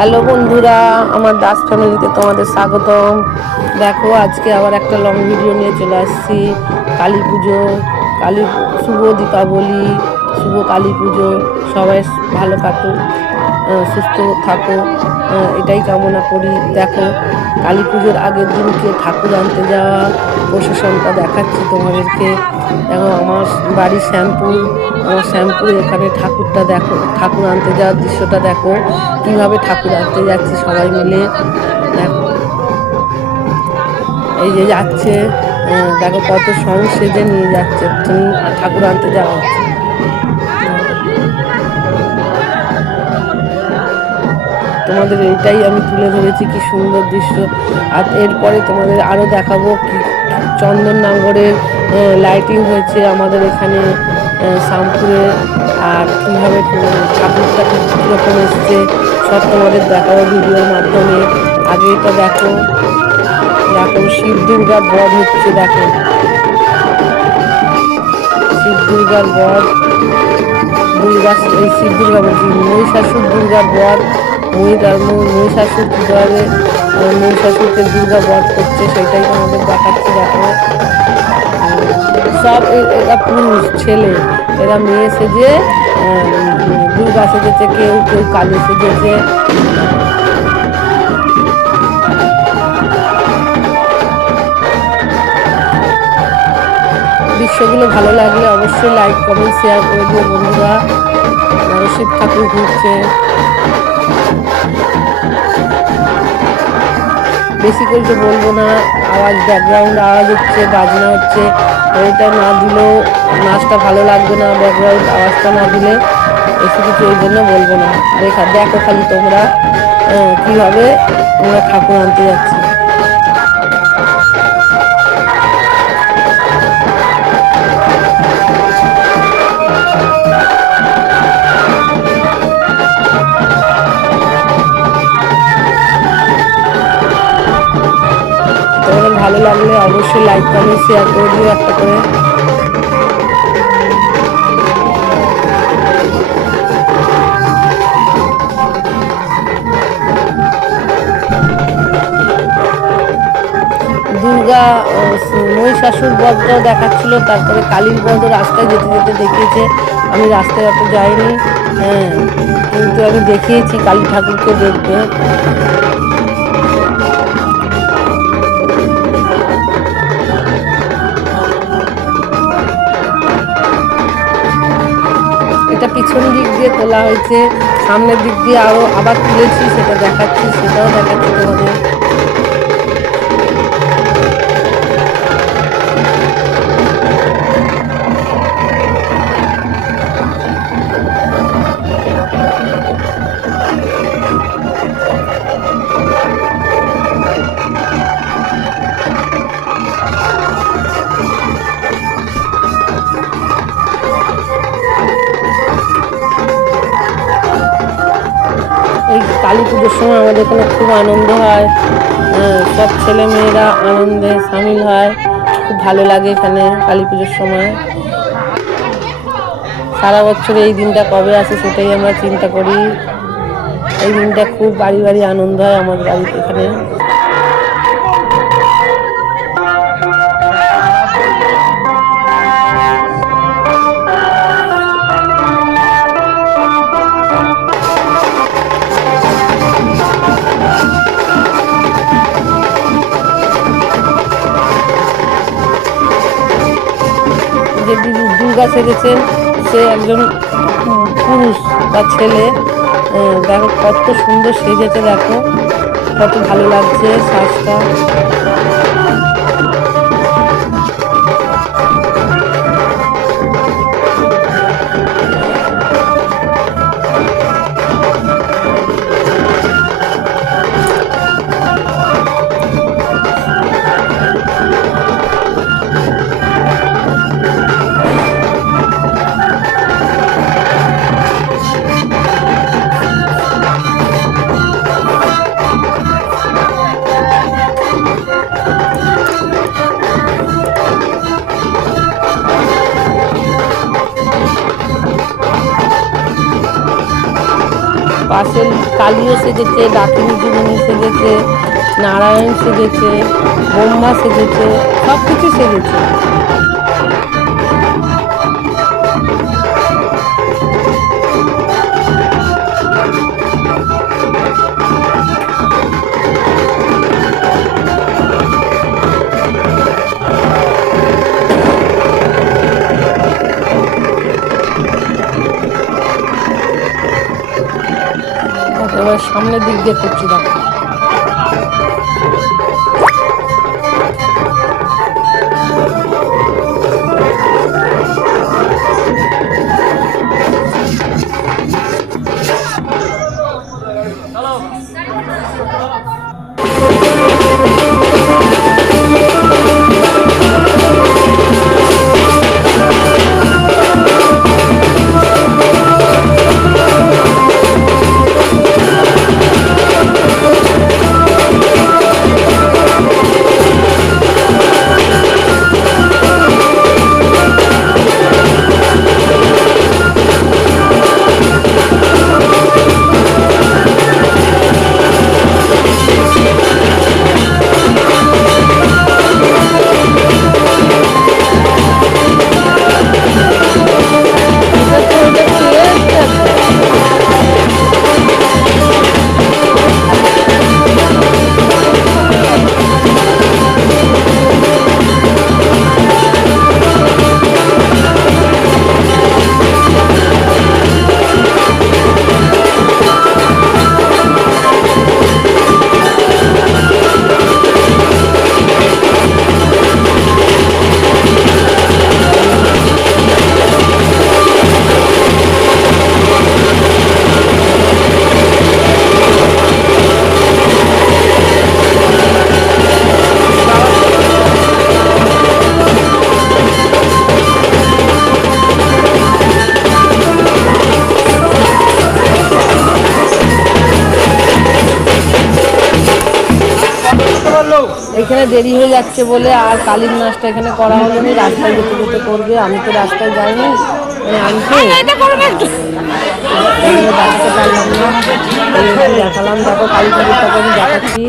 Hello বন্ধুরা, আমার দাস ফ্যামিলিতে তোমাদের স্বাগতম। দেখো, আজকে আবার একটা লং ভিডিও নিয়ে চলে আসছি। কালী পুজো, শুভ দীপাবলি, শুভ কালী পুজো। সবাই ভালো কাটুক, সুস্থ থাকো, এটাই কামনা করি। দেখো, কালী পুজোর আগের দিনকে ঠাকুর আনতে যাওয়া প্রসেশনটা দেখাচ্ছি তোমাদেরকে। দেখো, আমার বাড়ি শ্যামপুর, আমার শ্যামপুরে এখানে ঠাকুরটা দেখো, ঠাকুর আনতে যাওয়ার দৃশ্যটা দেখো, কিভাবে ঠাকুর আনতে যাচ্ছি সবাই মিলে। দেখো, এই যে যাচ্ছে, দেখো কত সং সেজে নিয়ে যাচ্ছে, ঠাকুর আনতে যাওয়া হচ্ছে। তোমাদের এইটাই আমি তুলে ধরেছি, কি সুন্দর দৃশ্য। আর এরপরে তোমাদের আরও দেখাবো কি চন্দননগরের লাইটিং হয়েছে আমাদের এখানে শ্যামপুরে, আর কীভাবে ঠাকুরটা কীরকম এসছে সব তোমাদের দেখাবো ভিডিওর মাধ্যমে। আগে এটা দেখো, দেখো শিব দুর্গার বধ হচ্ছে। দেখো, শিব দুর্গার বধ, এই শিব দুর্গা বলছি, মহিষাসুর দুর্গার বধ। মহিষাসুর কীভাবে মহিষাসুরকে দুর্গা বধ করছে সেটাই তোমাদের দেখাচ্ছে। দেখো, সব এরা পুরুষ ছেলে, এরা মেয়ে সেজে দুর্গা সেজেছে, কেউ কেউ কালী সেজেছে। দৃশ্যগুলো ভালো লাগলে অবশ্যই লাইক কমেন্ট শেয়ার করে দিও বন্ধুরা। শিব ঠাকুর ঘুরছে, বেশি করে বলবো না, আওয়াজ ব্যাকগ্রাউন্ড আওয়াজ হচ্ছে, বাজনা হচ্ছে, ওইটা না দিলেও নাচটা ভালো লাগবে না, ব্যাকগ্রাউন্ড আওয়াজটা না দিলে। বেশি কিছু এই জন্য বলবো না। দেখো খালি তোমরা কীভাবে আমরা ঠাকুর আনতে যাচ্ছি। তোমাদের ভালো লাগলে অবশ্যই লাইক কমেন্ট শেয়ার করে দিও একটা করে। দুর্গা মহিষাসুর বধটাও দেখাচ্ছিল, তারপরে কালীর বধ রাস্তায় যেতে যেতে দেখিয়েছে। আমি রাস্তায় অত যাইনি, কিন্তু আমি দেখিয়েছি কালী ঠাকুরকে দেখবে। এটা পিছন দিক দিয়ে তোলা হয়েছে, সামনের দিক দিয়ে আবার তুলেছি, সেটা দেখাচ্ছি, সেটাও দেখাচ্ছি তোমাদের। এই কালী পুজোর সময় আমাদের এখানে খুব আনন্দ হয়, সব ছেলে মেয়েরা আনন্দে সামিল হয়, খুব ভালো লাগে এখানে কালী পুজোর সময়। সারা বছর এই দিনটা কবে আসে সেটাই আমরা চিন্তা করি। এই দিনটা খুব বাড়ি বাড়ি আনন্দ হয় আমাদের বাড়িতে এখানে। যে দুর্গা সেজেছেন সে একজন পুরুষ বা ছেলে। দেখো কত সুন্দর সেজেছে, দেখো কত ভালো লাগছে সাজটা। পাশে কালীও সেজেছে, ডাকিনী জীবনী সেজেছে, নারায়ণ সেজেছে, ব্রহ্মা সেজেছে, সব কিছু সেজেছে। এবার সামনের দিক দিয়ে করছি দেখো। এখানে দেরি হয়ে যাচ্ছে বলে আর কালীর নাচটা এখানে করা হলো না, রাস্তায় যেতে যেতে করবে। আমি তো রাস্তায় যাইনি, মানে আমি তো দেখাতে পারলাম না। দেখালাম, দেখো কালী ঠাকুরটাকে আমি দেখাচ্ছি।